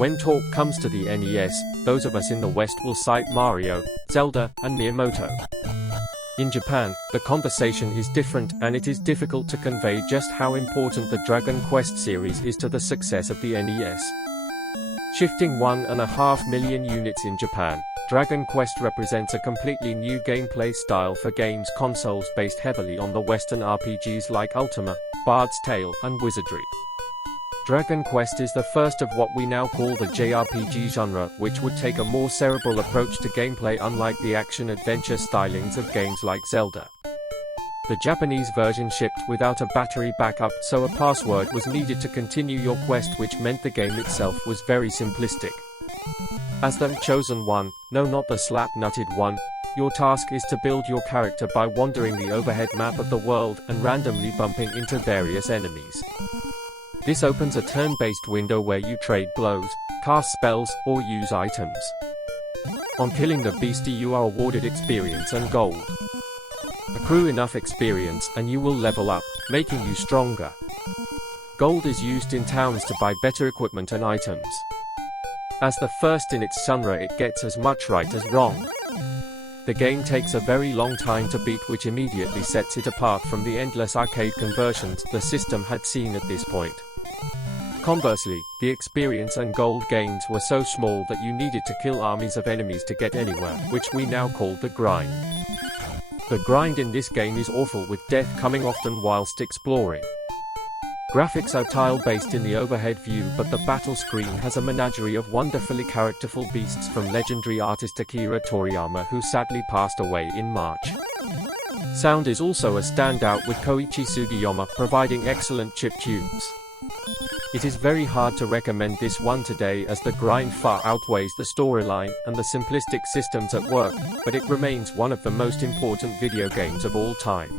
When talk comes to the NES, those of us in the West will cite Mario, Zelda, and Miyamoto. In Japan, the conversation is different, and it is difficult to convey just how important the Dragon Quest series is to the success of the NES. Shifting 1.5 million units in Japan, Dragon Quest represents a completely new gameplay style for games consoles based heavily on the Western RPGs like Ultima, Bard's Tale, and Wizardry. Dragon Quest is the first of what we now call the JRPG genre, which would take a more cerebral approach to gameplay unlike the action-adventure stylings of games like Zelda. The Japanese version shipped without a battery backup, so a password was needed to continue your quest, which meant the game itself was very simplistic. As the chosen one, no, not the slap-nutted one, your task is to build your character by wandering the overhead map of the world and randomly bumping into various enemies. This opens a turn-based window where you trade blows, cast spells, or use items. On killing the beastie, you are awarded experience and gold. Accrue enough experience and you will level up, making you stronger. Gold is used in towns to buy better equipment and items. As the first in its genre, it gets as much right as wrong. The game takes a very long time to beat, which immediately sets it apart from the endless arcade conversions the system had seen at this point. Conversely, the experience and gold gains were so small that you needed to kill armies of enemies to get anywhere, which we now call the grind. The grind in this game is awful, with death coming often whilst exploring. Graphics are tile-based in the overhead view, but the battle screen has a menagerie of wonderfully characterful beasts from legendary artist Akira Toriyama, who sadly passed away in March. Sound is also a standout, with Koichi Sugiyama providing excellent chiptunes. It is very hard to recommend this one today, as the grind far outweighs the storyline and the simplistic systems at work, but it remains one of the most important video games of all time.